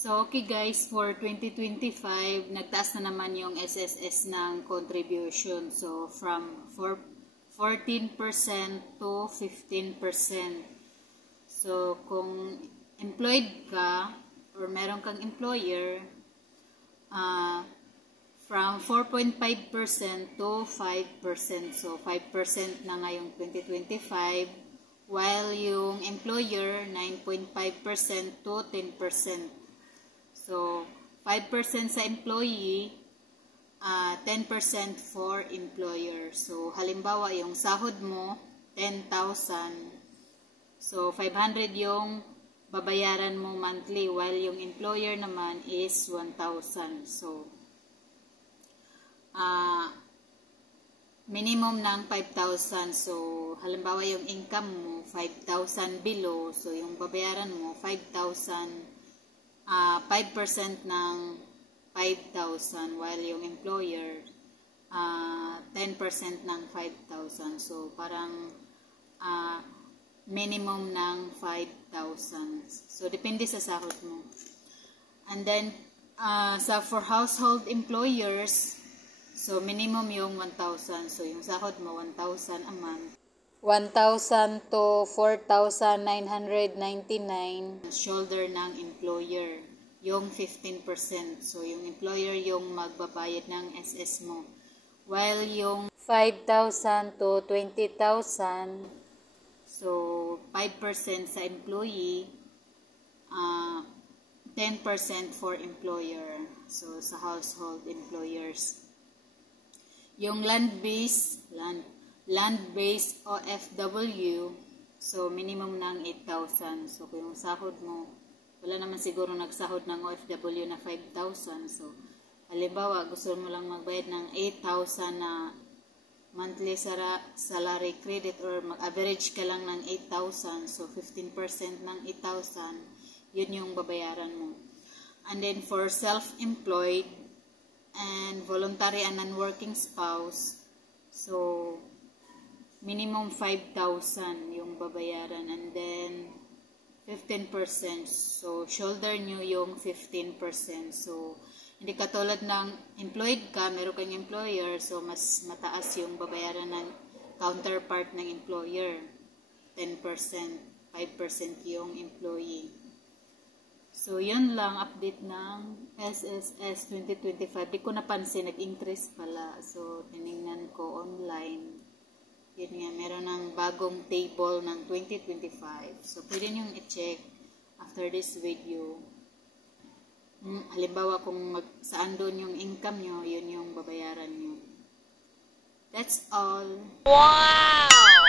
So, okay guys, for 2025, nagtaas na naman yung SSS ng contribution. So, from 14% to 15%. So, kung employed ka or meron kang employer, from 4.5% to 5%. So, 5% na ngayong 2025, while yung employer, 9.5% to 10%. So, 5% sa employee, 10% for employer. So, halimbawa, yung sahod mo, 10,000. So, 500 yung babayaran mo monthly, while yung employer naman is 1,000. So, minimum ng 5,000. So, halimbawa yung income mo, 5,000 below. So, yung babayaran mo, 5,000. 5% ng 5,000 while yung employer 10% ng 5,000. So, parang minimum ng 5,000. So, depende sa sahod mo. And then, for household employers, so, minimum yung 1,000. So, yung sahod mo, 1,000 a month. 1,000 to 4,999 shoulder ng employer, yung 15%. So, yung employer yung magbabayad ng SS mo. While yung 5,000 to 20,000, so 5% sa employee, 10% for employer. So, sa household employers. Yung land-based OFW, so minimum ng 8,000. So, kung yung sahod mo, wala naman siguro nagsahod ng OFW na 5,000. So, halimbawa, gusto mo lang magbayad ng 8,000 na monthly salary credit or mag-average ka lang ng 8,000. So, 15% ng 8,000, yun yung babayaran mo. And then, for self-employed and voluntary and non-working spouse, so, minimum 5,000 yung babayaran, and then 15%. So, shoulder nyo yung 15%. So, hindi katulad ng employed ka, meron kang employer, so mas mataas yung babayaran ng counterpart ng employer. 10%, 5% yung employee. So, yun lang, update ng SSS 2025. Di ko napansin, nag-increase pala. So, tinignan ko online. Yun nga, meron ng bagong table ng 2025. So, pwede nyo i-check after this video. Halimbawa, kung saan doon yung income nyo, yun yung babayaran nyo. That's all. Wow!